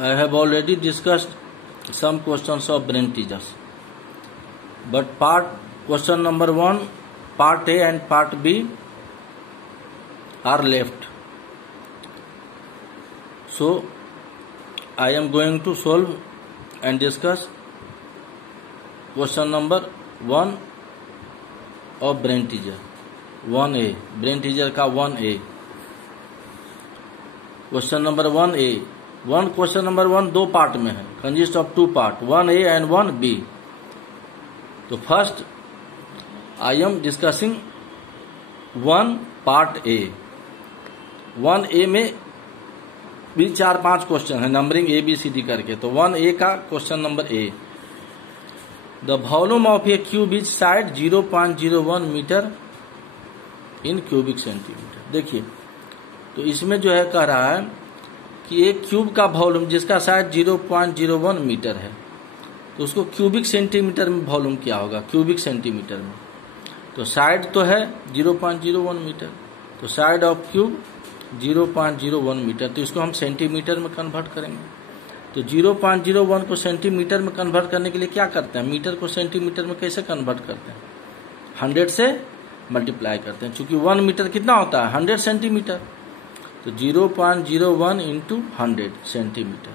I have already discussed some questions of brain teasers, but question number 1, part A and part B are left. So I am going to solve and discuss question number 1 of brain teaser 1A, brain teaser का 1A. Question number 1A, question number 1 दो part में है, consist of 2 part, 1A and 1B. तो first I am discussing 1 part A. 1A में भी 4-5 question है, numbering ABCD करके. तो 1A का question number A, the volume of a cube is side 0.01 metre in cubic centimetre. देखिए, तो इसमें जो है कह रहा है कि एक क्यूब का वॉल्यूम जिसका साइड 0.01 मीटर है, तो उसको क्यूबिक सेंटीमीटर में वॉल्यूम क्या होगा, क्यूबिक सेंटीमीटर में. तो साइड तो है 0.01 मीटर, तो साइड ऑफ क्यूब 0.01 मीटर, तो इसको हम सेंटीमीटर में कन्वर्ट करेंगे. तो 0.01 को सेंटीमीटर में कन्वर्ट करने के लिए क्या करते हैं, मीटर को सेंटीमीटर में कैसे कन्वर्ट करते हैं, 100 से मल्टीप्लाई करते हैं. चूंकि 1 मीटर कितना होता है, 100 सेंटीमीटर. तो 0.01 इंटू 100 सेंटीमीटर.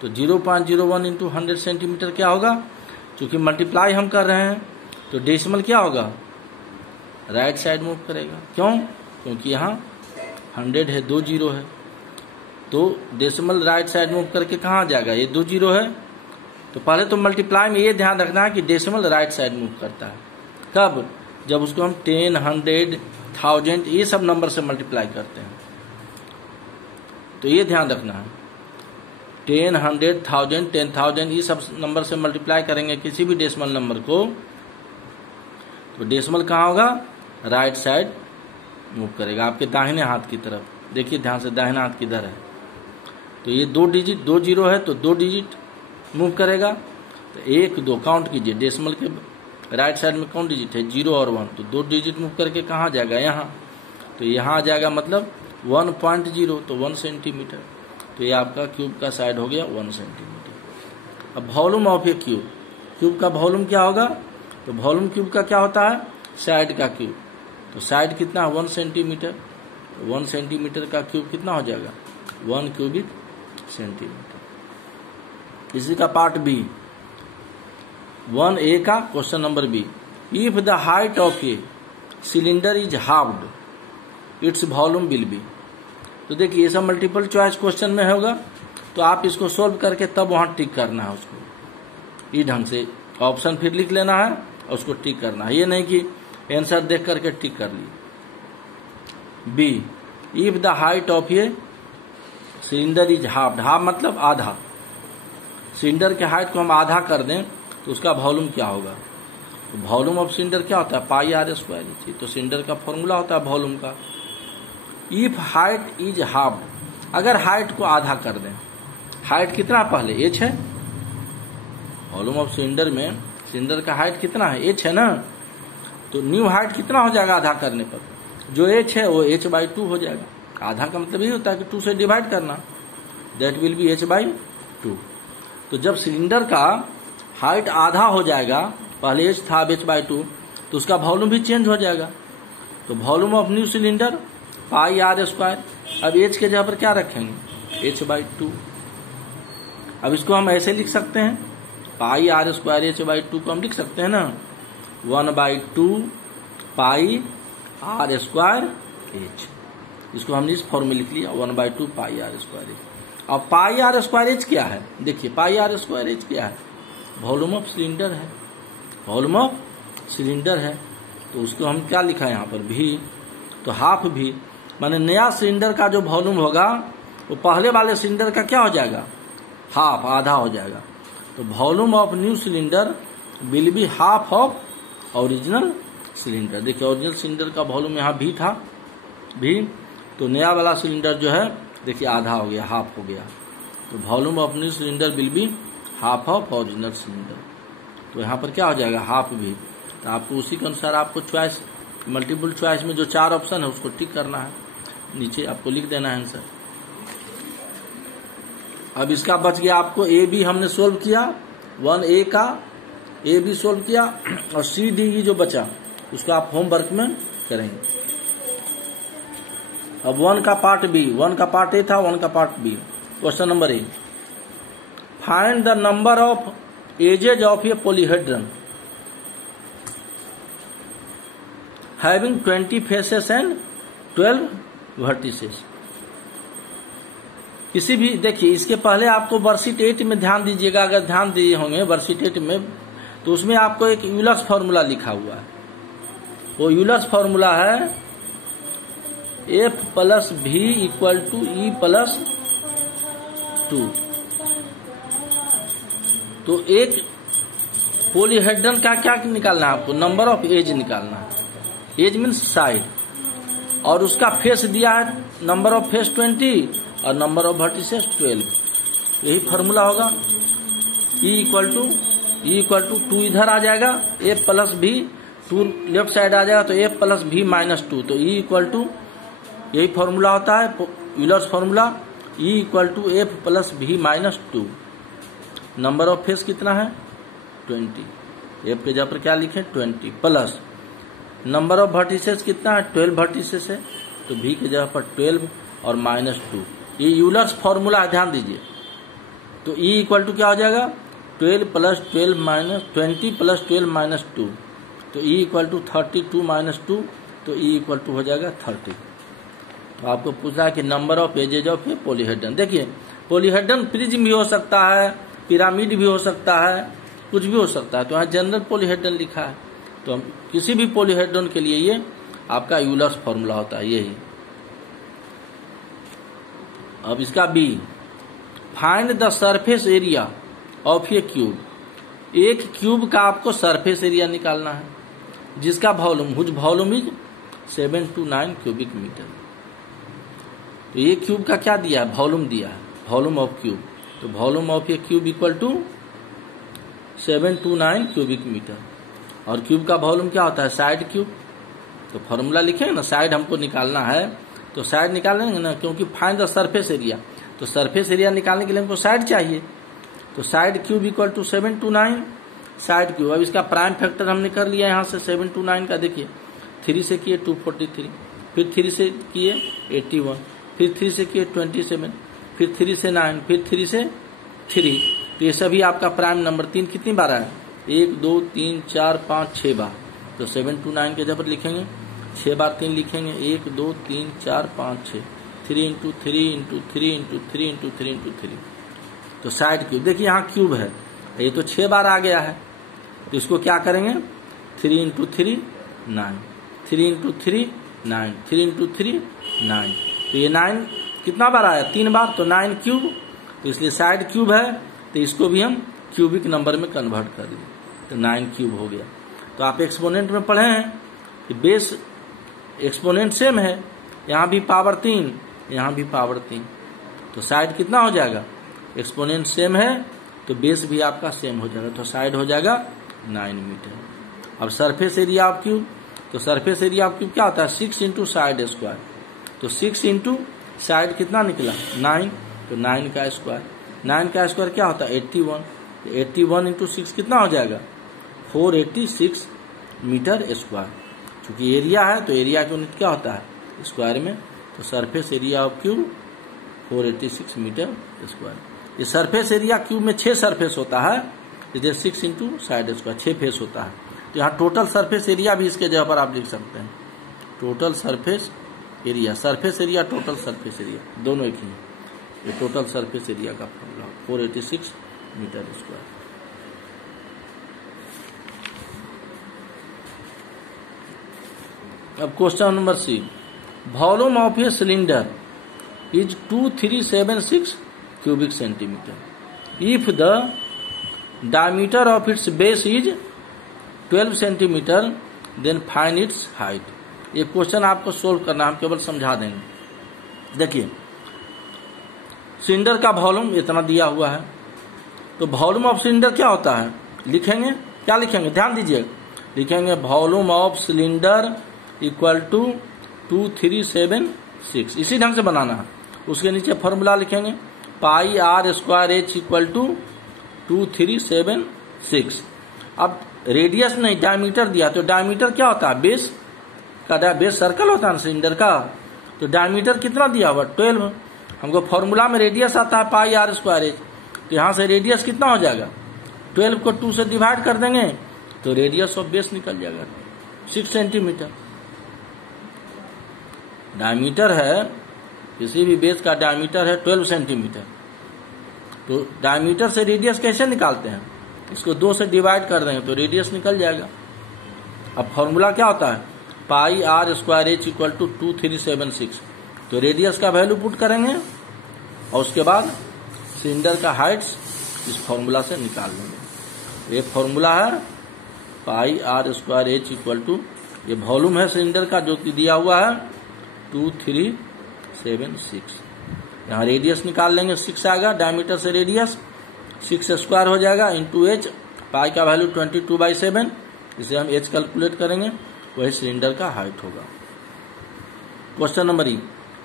तो 0.01 इंटू 100 सेंटीमीटर क्या होगा, चूंकि मल्टीप्लाई हम कर रहे हैं तो डेसिमल क्या होगा, राइट साइड मूव करेगा. क्यों, क्योंकि यहाँ 100 है, 2 जीरो है, तो डेसिमल राइट साइड मूव करके कहाँ जाएगा, ये 2 जीरो है. तो पहले तो मल्टीप्लाई में ये ध्यान रखना है कि डेसिमल राइट साइड मूव करता है. कब, जब उसको हम 10, 100, 1000 ये सब नंबर से मल्टीप्लाई करते हैं. तो ये ध्यान रखना है, 10, 100, 1000, 10,000 ये सब नंबर से मल्टीप्लाई करेंगे किसी भी डेसिमल नंबर को, तो डेसिमल कहाँ होगा, राइट साइड मूव करेगा, आपके दाहिने हाथ की तरफ. देखिए ध्यान से, दाहिना हाथ किधर है, तो ये 2 डिजिट, 2 जीरो है तो 2 डिजिट मूव करेगा. तो 1, 2 काउंट कीजिए, डेसिमल के राइट साइड में कौन डिजिट है, 0 और 1, तो 2 डिजिट मूव करके कहाँ जाएगा, यहाँ. तो यहाँ आ जाएगा मतलब 1.0, तो 1 सेंटीमीटर. तो ये आपका क्यूब का साइड हो गया 1 सेंटीमीटर. अब volume of a cube, cube का वॉल्यूम क्या होगा, तो वॉल्यूम क्यूब का क्या होता है, साइड का क्यूब. तो साइड कितना है, 1 सेंटीमीटर. 1 सेंटीमीटर का क्यूब कितना हो जाएगा, 1 क्यूबिक सेंटीमीटर. इसी का पार्ट बी, 1A का question number B, if the height of a cylinder is halved its volume will be. तो देखिए ये सब मल्टीपल चॉइस क्वेश्चन में होगा, तो आप इसको सोल्व करके तब वहां टिक करना है उसको. ये ढंग से ऑप्शन फिर लिख लेना है और उसको टिक करना है, ये नहीं कि आंसर देख करके टिक कर लिए. B, if the height of a cylinder is halved, half मतलब आधा, सिलेंडर के हाइट को हम आधा कर दें तो उसका वॉल्यूम क्या होगा. तो वॉल्यूम ऑफ सिलेंडर क्या होता है, पाई आर स्क्वायर. तो सिलेंडर का फॉर्मूला होता है वॉल्यूम का. इफ हाइट इज हाफ, अगर हाइट को आधा कर दें, हाइट कितना पहले h है, वॉल्यूम ऑफ सिलेंडर में सिलेंडर का हाइट कितना है, h है ना. तो न्यू हाइट कितना हो जाएगा आधा करने पर, जो h है वो h/2 हो जाएगा. आधा का मतलब ये होता है कि 2 से डिवाइड करना, दैट विल बी h/2. तो जब सिलेंडर का हाइट आधा हो जाएगा, पहले h था h/2, तो उसका वॉल्यूम भी चेंज हो जाएगा. तो volume of new cylinder pi r square. अब h के जगह पर क्या रखेंगे, h/2. अब इसको हम ऐसे लिख सकते हैं, पाई आर स्क्वायर h/2 को हम लिख सकते हैं ना, 1/2 पाई आर स्क्वायर h. इसको हमने इस फॉर्म में लिख लिया, 1/2 पाई आर स्क्वायर h. अब पाई आर स्क्वायर h क्या है, देखिए पाई आर स्क्वायर h क्या है, वॉल्यूम ऑफ सिलेंडर है, वॉल्यूम ऑफ सिलेंडर है. तो उसको हम क्या लिखा है यहाँ पर, भी. तो हाफ भी माने नया सिलेंडर का जो वॉल्यूम होगा वो पहले वाले सिलेंडर का क्या हो जाएगा, हाफ, आधा हो जाएगा. तो volume of new cylinder will be half of original cylinder. देखिए ओरिजिनल सिलेंडर का वॉल्यूम यहाँ भी था, भी, तो नया वाला सिलेंडर जो है देखिए आधा हो गया, हाफ हो गया. तो volume of new cylinder will be half of original cylinder. तो यहाँ पर क्या हो जाएगा, हाफ भी. तो आपको उसी के अनुसार आपको चॉइस, मल्टीपल चॉइस में जो 4 ऑप्शन है उसको टिक करना है, नीचे आपको लिख देना है आंसर. अब इसका बच गया आपको ए बी हमने सोल्व किया, 1A का ए बी सोल्व किया, और सी डी जो बचा उसको आप होमवर्क में करेंगे। अब 1 का पार्ट बी, 1 का पार्ट ए था, 1 का part B. Question number A, find the number of edges of a polyhedron having 20 faces and 12 vertices. किसी भी, देखिए इसके पहले आपको वर्कशीट 8 में ध्यान दीजिएगा, अगर ध्यान दिए होंगे वर्कशीट 8 में, तो उसमें आपको एक यूलर्स फॉर्मूला लिखा हुआ है। वो यूलर्स फॉर्मूला है F प्लस भी इक्वल टू E प्लस 2। तो एक पॉलीहेड्रन का क्या निकालना है आपको? नंबर ऑफ एज निकालना है। एज मीन्स साइड, और उसका फेस दिया है, नंबर ऑफ फेस 20 और नंबर ऑफ वर्टिसेस 12। यही फॉर्मूला होगा। E इक्वल टू 2 इधर आ जाएगा, F प्लस भी, 2 लेफ्ट साइड आ जाएगा, तो F प्लस भी माइनस 2। तो E इक्वल टू, यही फॉर्मूला होता है Euler's formula, E equal to F plus भी माइनस 2। नंबर ऑफ फेस कितना है? 20। F के जगह पर क्या लिखें? 20 प्लस नंबर ऑफ वर्टिसेस कितना है? 12 वर्टिसेस है, तो V के जगह पर 12 और माइनस 2। ये यूलर्स फॉर्मूला है, ध्यान दीजिए। तो E इक्वल टू क्या हो जाएगा? 12 प्लस 12 माइनस 20 प्लस 12 माइनस 2। तो E इक्वल टू 32 माइनस 2, तो E इक्वल टू हो जाएगा 30। तो आपको पूछा है कि number of edges of a polyhedron. देखिए पॉलीहेड्रन प्रिज्म भी हो सकता है, पिरामिड भी हो सकता है, कुछ भी हो सकता है। तो यहाँ जनरल पॉलीहेड्रन लिखा है, तो हम किसी भी पॉलीहेड्रन के लिए ये आपका यूलर्स फॉर्मूला होता है यही। अब इसका B, find the surface area of a cube. एक क्यूब का आपको सरफेस एरिया निकालना है, जिसका volume, whose volume is 729 cubic metre. तो ये क्यूब का क्या दिया है? वॉल्यूम दिया है, वॉल्यूम ऑफ क्यूब। तो volume of a cube equal to 729 cubic metre. और क्यूब का वॉल्यूम क्या होता है? Side cube. तो फॉर्मूला लिखेंगे ना, साइड हमको निकालना है, तो साइड निकाल लेंगे ना, क्योंकि फाइंड द सरफेस एरिया। तो सरफेस एरिया निकालने के लिए हमको साइड चाहिए, तो side cube equal to 729 side cube. अब इसका प्राइम फैक्टर हमने कर लिया यहाँ से 729 का। देखिए 3 से किए 243, फिर 3 से किए 81, फिर 3 से किए 27, फिर 3 से 9, फिर 3 से 3। तो ये सभी आपका प्राइम नंबर 3 कितनी बार है? 1 2 3 4 5 6 बार। तो 729 के जगह पर लिखेंगे 6 बार 3 लिखेंगे, 1 2 3 4 5 6, 3 into 3 into 3 into 3 into 3 into 3। तो साइड क्यूब, देखिए यहाँ क्यूब है, ये तो 6 बार आ गया है, तो इसको क्या करेंगे? 3 इंटू 3 9, 3 इंटू 3 9, 3 इंटू 3 9। तो ये 9 कितना बार आया? 3 बार, तो 9 क्यूब। तो इसलिए साइड क्यूब है, तो इसको भी हम क्यूबिक नंबर में कन्वर्ट कर दिए, तो 9 क्यूब हो गया। तो आप एक्सपोनेंट में पढ़े हैं कि बेस एक्सपोनेंट सेम है, यहाँ भी पावर 3, यहाँ भी पावर 3, तो साइड कितना हो जाएगा? एक्सपोनेंट सेम है तो बेस भी आपका सेम हो जाएगा, तो साइड हो जाएगा 9 मीटर। अब सरफेस एरिया ऑफ क्यूब, तो सरफेस एरिया ऑफ क्यूब क्या होता है? 6 इंटू साइड स्क्वायर। तो 6 इंटू साइड कितना निकला? 9, तो 9 का स्क्वायर। 9 का स्क्वायर क्या होता है? 81। तो 81 इंटू 6 कितना हो जाएगा? 486 मीटर स्क्वायर। चूंकि एरिया है तो एरिया की यूनिट क्या होता है? स्क्वायर में। तो surface area of cube 486 metre square. ये सरफेस एरिया क्यूब में 6 सरफेस होता है, इधर 6 इंटू साइड स्क्वायर 6 फेस होता है। तो यहाँ टोटल सरफेस एरिया भी इसके जगह पर आप लिख सकते हैं, total surface area, surface area total surface area दोनों एक ही है। ये टोटल सरफेस एरिया का फॉर्मूला 486 मीटर स्क्वायर। अब question number C, volume of a cylinder is 2376 cubic centimetre if the diameter of its base is 12 centimetre then find its height. ये question आपको solve करना, हम केवल समझा देंगे। देखिए सिलेंडर का वॉल्यूम इतना दिया हुआ है, तो वॉल्यूम ऑफ सिलेंडर क्या होता है? लिखेंगे, क्या लिखेंगे? ध्यान दीजिए, लिखेंगे volume of cylinder equal to 2376। इसी ढंग से बनाना है। उसके नीचे फॉर्मूला लिखेंगे pi r square h equal to 2376। अब रेडियस नहीं डायमीटर दिया, तो डायमीटर क्या होता है, बेस का, बेस सर्कल होता है ना सिलेंडर का, तो डायमीटर कितना दिया हुआ 12। हमको फॉर्मूला में रेडियस आता है पाई आर स्क्वायर एच, तो यहां से रेडियस कितना हो जाएगा, 12 को 2 से डिवाइड कर देंगे तो रेडियस ऑफ बेस निकल जाएगा 6 सेंटीमीटर। डायमीटर है, किसी भी बेस का डायमीटर है 12 सेंटीमीटर। तो डायमीटर से रेडियस कैसे निकालते हैं, इसको 2 से डिवाइड कर देंगे तो रेडियस निकल जाएगा। अब फॉर्मूला क्या होता है, pi r square h equal to 2376। तो रेडियस का वैल्यू पुट करेंगे और उसके बाद सिलेंडर का हाइट्स इस फॉर्मूला से निकाल लेंगे। ये फॉर्मूला है pi r square h equal to, ये वॉल्यूम है सिलेंडर का जो कि दिया हुआ है 2376। यहाँ रेडियस निकाल लेंगे, 6 आएगा डायमीटर से रेडियस, 6 स्क्वायर हो जाएगा इंटू एच, पाई का वैल्यू 22/7, इसे हम एच कैलकुलेट करेंगे, वही सिलेंडर का हाइट होगा। Question number E,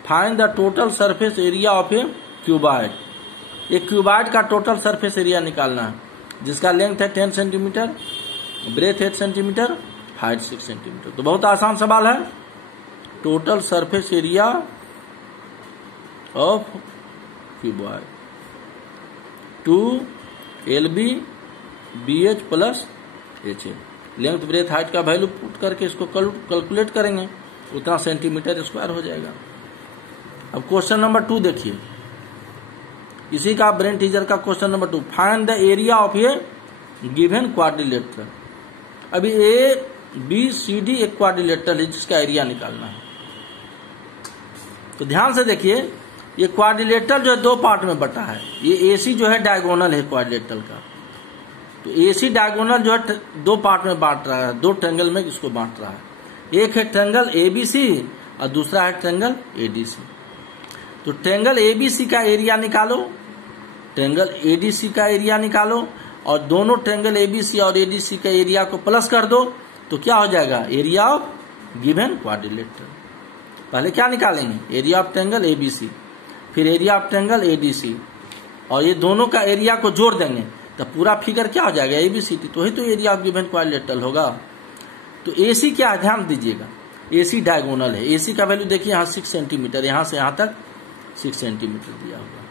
find the total surface area of a cuboid. एक क्यूबॉइड का टोटल सरफेस एरिया निकालना है, जिसका लेंथ है 10 centimetre, breadth 8 centimetre, height 6 centimetre. तो बहुत आसान सवाल है। Total surface area of cuboid 2LB BH plus HA। Length breadth height का वैल्यू पुट करके इसको कैलकुलेट करेंगे, उतना सेंटीमीटर स्क्वायर हो जाएगा। अब क्वेश्चन नंबर 2 देखिए, इसी का ब्रेन टीचर का question number 2, find the area of A given quadrilateral. अभी ABCD एक क्वाड्रिलेटरल है जिसका एरिया निकालना है। तो ध्यान से देखिए, ये क्वाड्रिलेटरल जो है 2 पार्ट में बटा है। ये AC जो है डायगोनल है क्वाड्रिलेटरल का, तो AC डायगोनल जो है 2 पार्ट में बांट रहा है, 2 ट्रायंगल में इसको बांट रहा है। एक है ट्रायंगल ABC और दूसरा है ट्रायंगल ADC। तो ट्रायंगल ABC का एरिया निकालो, ट्रायंगल ADC का एरिया निकालो, और दोनों ट्रायंगल ABC और ADC का एरिया को प्लस कर दो, तो क्या हो जाएगा, एरिया ऑफ गिवन क्वाड्रिलेटरल। पहले क्या निकालेंगे, एरिया ऑफ ट्रायंगल ABC, फिर एरिया ऑफ ट्रायंगल ADC, और ये दोनों का एरिया को जोड़ देंगे तो पूरा फिगर क्या हो जाएगा, ABCD। तो ही तो एरिया ऑफ गिवन क्वाड्रिलेटरल होगा। तो AC क्या है, ध्यान दीजिएगा, AC डायगोनल है। AC का वैल्यू देखिए यहाँ 6 सेंटीमीटर, यहाँ से यहाँ तक 6 सेंटीमीटर दिया होगा।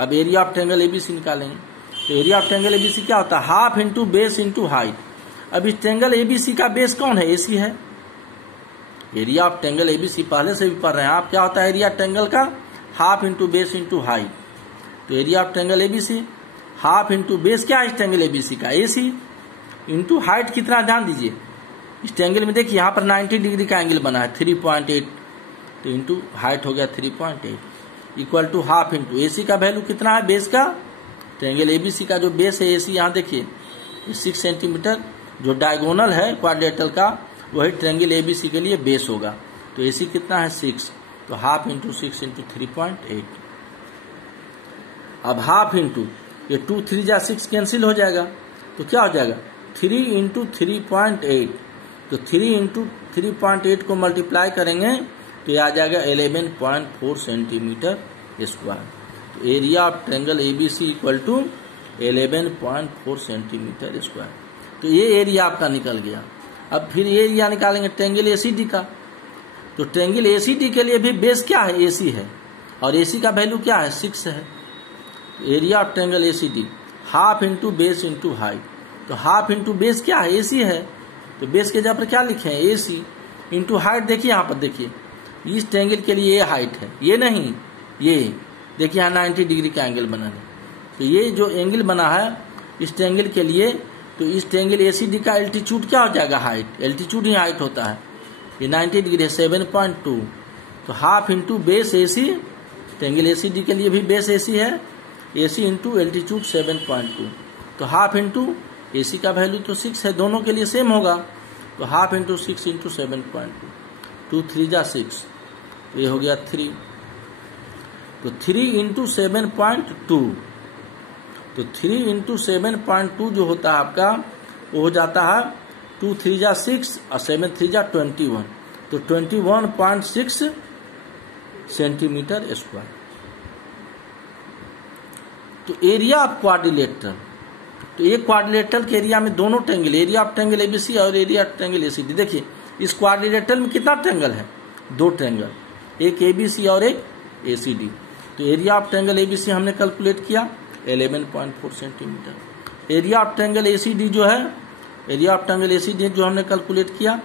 अब एरिया ऑफ ट्रायंगल ABC निकालेंगे, तो एरिया ऑफ ट्रायंगल ABC क्या होता है, half into base into height. अब इस ट्रायंगल ABC का बेस कौन है, AC है। एरिया ऑफ ट्रायंगल ABC पहले से भी पढ़ रहे हैं आप, क्या होता है एरिया ट्रायंगल का, half into base into height. तो area of triangle ABC half into base क्या है इस ट्रायंगल ABC का, AC, इंटू हाइट कितना, ध्यान दीजिए इस ट्रायंगल में देखिए यहाँ पर 90 डिग्री का एंगल बना है 3.8, तो इंटू हाइट हो गया 3.8 equal to half into AC का वैल्यू कितना है, बेस का, ट्रायंगल ABC का जो बेस है AC यहाँ देखिए 6 सेंटीमीटर, जो डायगोनल है क्वाड्रिलेटरल का वही ट्रायंगल ABC के लिए बेस होगा। तो AC कितना है 6, तो हाफ इंटू 6 इंटू 3.8। अब हाफ इंटू ये 2 3 जा 6 कैंसिल हो जाएगा, तो क्या हो जाएगा 3 इंटू 3.8। तो 3 इंटू 3.8 को मल्टीप्लाई करेंगे तो ये आ जाएगा 11.4 सेंटीमीटर स्क्वायर। तो area of triangle ABC equal to 11.4 centimetre square. तो ये एरिया आपका निकल गया। अब फिर ये एरिया निकालेंगे ट्रायंगल ACD का, तो ट्रायंगल ACD के लिए भी बेस क्या है, AC है, और AC का वैल्यू क्या है 6 है। Area of triangle ACD half into base into height. तो हाफ इंटू बेस क्या है, AC है, तो बेस के जगह पर क्या लिखे हैं AC इंटू हाइट। देखिए यहाँ पर देखिए इस ट्रायंगल के लिए ये हाइट है, ये नहीं, ये देखिए यहाँ 90 डिग्री का एंगल बना है। तो ये जो एंगल बना है इस ट्रायंगल के लिए, तो इस ट्रायंगल ACD का एल्टीट्यूड क्या हो जाएगा, हाइट, एल्टीट्यूड ही हाइट होता है। ये 90 डिग्री है 7.2, तो half into base AC, triangle ACD के लिए भी बेस AC है, AC इंटू एल्टीट्यूड 7.2। तो हाफ इंटू AC का वैल्यू तो 6 है, दोनों के लिए सेम होगा, तो हाफ इंटू 6 इंटू 7.2, 2 3 जा 6, तो ये हो गया 3। तो 3 इंटू 7.2, तो 3 इंटू 7.2 जो होता है आपका वो हो जाता है 2 3 जा 6 और 7 3 जा 21, तो 21.6 सेंटीमीटर स्क्वायर। तो एरिया ऑफ क्वाड्रिलेटरल, तो एक क्वाड्रिलेटरल के एरिया में दोनों triangle, area of triangle ABC और एरिया ऑफ ट्रायंगल एसीडी। देखिए इस क्वाड्रिलेटरल में कितना ट्रायंगल है, दो ट्रायंगल, एक एबीसी और एक एसीडी। तो एरिया ऑफ ट्रायंगल एबीसी हमने कैलकुलेट किया 11.4 centimetre. Area of triangle ACD जो है, एरिया ऑफ ट्रायंगल एसीडी जो हमने कैलकुलेट किया,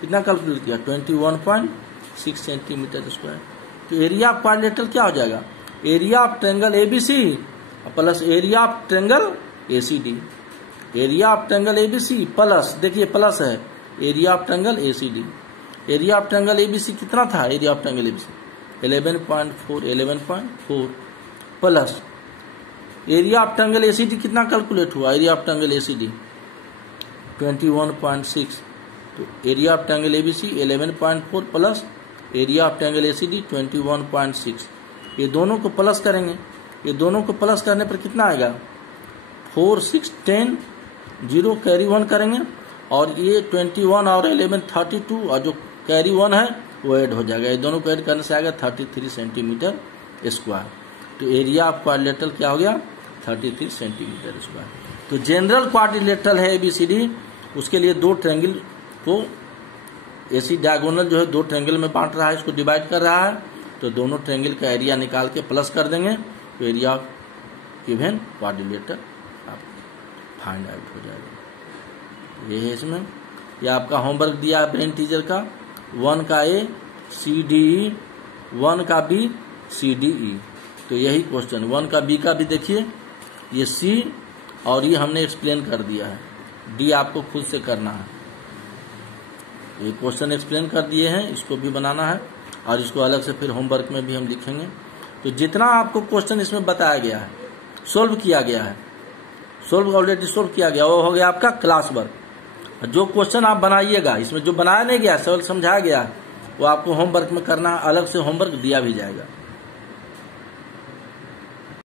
कितना कैलकुलेट किया 21.6 सेंटीमीटर स्क्वायर। तो एरिया ऑफ क्वाड्रिलेटरल क्या हो जाएगा, area of triangle ABC plus area of triangle ACD. Area of triangle ABC plus, देखिए प्लस है, area of triangle ACD. Area of triangle ABC कितना था, area of triangle ABC 11.4 plus area of triangle ACD कितना calculate हुआ, area of triangle ACD 21.6। तो area of triangle ABC 11.4 plus area of triangle ACD 21.6। ये दोनों को plus करेंगे, ये दोनों को प्लस करने पर कितना आएगा 4, 6, 10, 0 कैरी 1 करेंगे और ये 21 और 11 32 और जो कैरी 1 है वो ऐड हो जाएगा। ये दोनों को ऐड करने से आएगा 33 सेंटीमीटर स्क्वायर। तो एरिया ऑफ क्वाड्रिलेटरल क्या हो गया 33 सेंटीमीटर स्क्वायर। तो जनरल क्वाड्रिलेटरल है एबीसीडी, उसके लिए दो ट्रायंगल को एसी डायगोनल जो है दो ट्रायंगल में बांट रहा है, इसको डिवाइड कर रहा है। तो दोनों ट्रायंगल का एरिया निकाल के प्लस कर देंगे, तो area of given quadrilateral find out हो जाएगा। ये है इसमें, यह आपका होमवर्क दिया है ब्रेन टीचर का, 1 का ए सी डी ई, 1 का बी सी डी ई। तो यही क्वेश्चन 1 का बी का भी देखिए, ये सी और ये हमने एक्सप्लेन कर दिया है, डी आपको खुद से करना है। ये क्वेश्चन एक्सप्लेन कर दिए हैं, इसको भी बनाना है और इसको अलग से फिर होमवर्क में भी हम लिखेंगे। तो जितना आपको क्वेश्चन इसमें बताया गया है, सोल्व किया गया है, सोल्व ऑलरेडी सोल्व किया गया, वो हो गया आपका क्लास वर्क। जो क्वेश्चन आप बनाइएगा, इसमें जो बनाया नहीं गया, सरल समझाया गया, वो आपको होमवर्क में करना, अलग से होमवर्क दिया भी जाएगा।